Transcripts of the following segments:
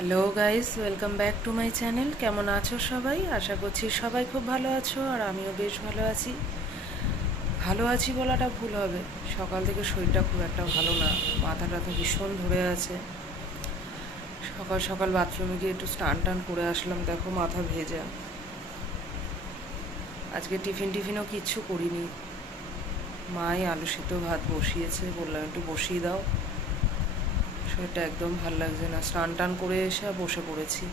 Hello guys, welcome back to my channel. কেমন আছো সবাই? আশা করছি সবাই খুব ভালো আছো, আর আমিও বেশ ভালো আছি। ভালো আছি বলাটা ভুল হবে, সকাল থেকে শরীরটা খুব একটা ভালো না, মাথাটা তো ভীষণ ধরে আছে। সকাল সকাল বাথরুমে গিয়ে একটু স্নান টান করে আসলাম, দেখো মাথা ভেজা। আজকে টিফিনও কিচ্ছু করিনি। মাই আলু সিদ্ধ ভাত বসিয়েছে, বললাম একটু বসিয়ে দাও। শরীরটা একদম ভাল লাগছে না, স্নান টান করে এসে বসে পড়েছি।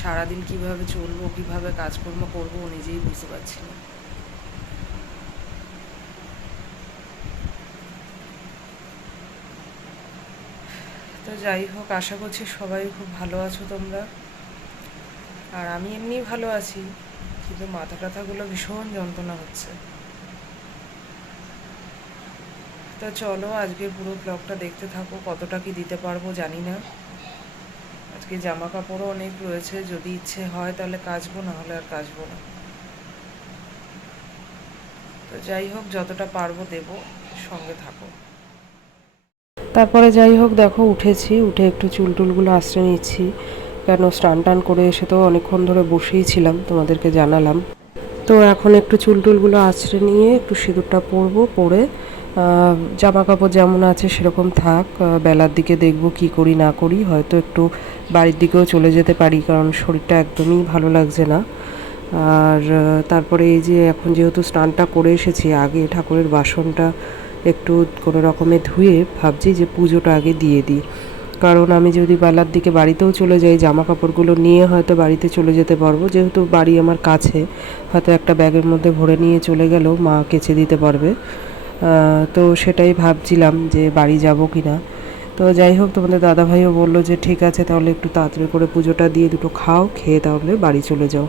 সারাদিন কিভাবে চলবো, কিভাবে কাজকর্ম করবো নিজেই বুঝতে পারছি না। তো যাই হোক, আশা করছি সবাই খুব ভালো আছো তোমরা, আর আমি এমনি ভালো আছি, কিন্তু মাথা ব্যথাগুলো ভীষণ যন্ত্রণা হচ্ছে। তো চলো আজকের পুরো ব্লগটা দেখতে থাকো, কতটা কি দিতে পারবো জানি না। আজকে জামা কাপড়ও অনেক রয়েছে, যদি ইচ্ছে হয় তাহলে কাচবো, না হলে আর কাচবো না। তো যাই হোক, যতটা পারবো দেবো, সঙ্গে থাকো। তারপরে যাই হোক, দেখো উঠেছি, উঠে একটু চুল টুলগুলো আঁচড়ে নিচ্ছি, কেন স্নান টান করে এসে তো অনেকক্ষণ ধরে বসেই ছিলাম, তোমাদেরকে জানালাম। তো এখন একটু চুল টুলগুলো আঁচড়ে নিয়ে একটু সিঁদুরটা পরবো, পরে জামা কাপড় যেমন আছে সেরকম থাক, বেলার দিকে দেখবো কি করি না করি, হয়তো একটু বাড়ির দিকেও চলে যেতে পারি, কারণ শরীরটা একদমই ভালো লাগছে না। আর তারপরে এই যে এখন যেহেতু স্নানটা করে এসেছি, আগে ঠাকুরের বাসনটা একটু কোনো রকমে ধুয়ে ভাবছি যে পুজোটা আগে দিয়ে দিই, কারণ আমি যদি বেলার দিকে বাড়িতেও চলে যাই, জামা কাপড়গুলো নিয়ে হয়তো বাড়িতে চলে যেতে পারবো, যেহেতু বাড়ি আমার কাছে, হয়তো একটা ব্যাগের মধ্যে ভরে নিয়ে চলে গেলেও মা কেচে দিতে পারবে। তো সেটাই ভাবছিলাম যে বাড়ি যাব কি না। তো যাই হোক, তোমাদের দাদাভাইও বললো যে ঠিক আছে, তাহলে একটু তাড়াতাড়ি করে পুজোটা দিয়ে দুটো খাও, খেয়ে তাহলে বাড়ি চলে যাও।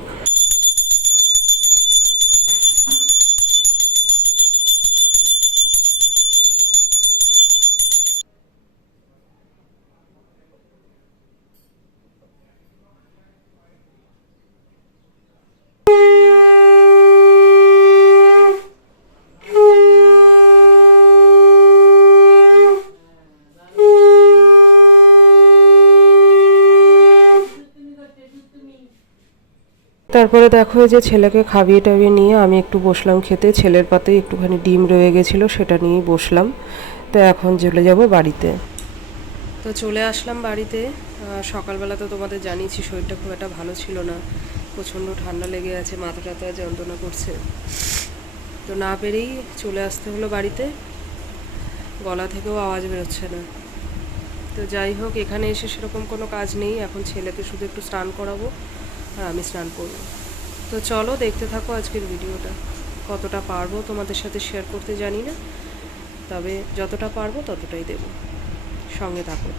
তারপরে দেখো যে ছেলেকে খাইয়ে টাইয়ে নিয়ে আমি একটু বসলাম খেতে, ছেলের পাতে একটুখানি ডিম রয়ে গেছিলো, সেটা নিয়েই বসলাম। তো এখন চলে যাব বাড়িতে। তো চলে আসলাম বাড়িতে। সকালবেলা তো তোমাদের জানিয়েছি শরীরটা খুব একটা ভালো ছিল না, প্রচণ্ড ঠান্ডা লেগে আছে, মাথা টাথা যন্ত্রণা করছে। তো না পেরেই চলে আসতে হলো বাড়িতে, গলা থেকেও আওয়াজ বেরোচ্ছে না। তো যাই হোক, এখানে এসে সেরকম কোনো কাজ নেই, এখন ছেলেকে শুধু একটু স্নান করাবো আর আমি স্নান করবো। তো চলো দেখতে থাকো আজকের ভিডিওটা, কতটা পারবো তোমাদের সাথে শেয়ার করতে জানি না, তবে যতটা পারবো ততটাই দেবো, সঙ্গে থাকো।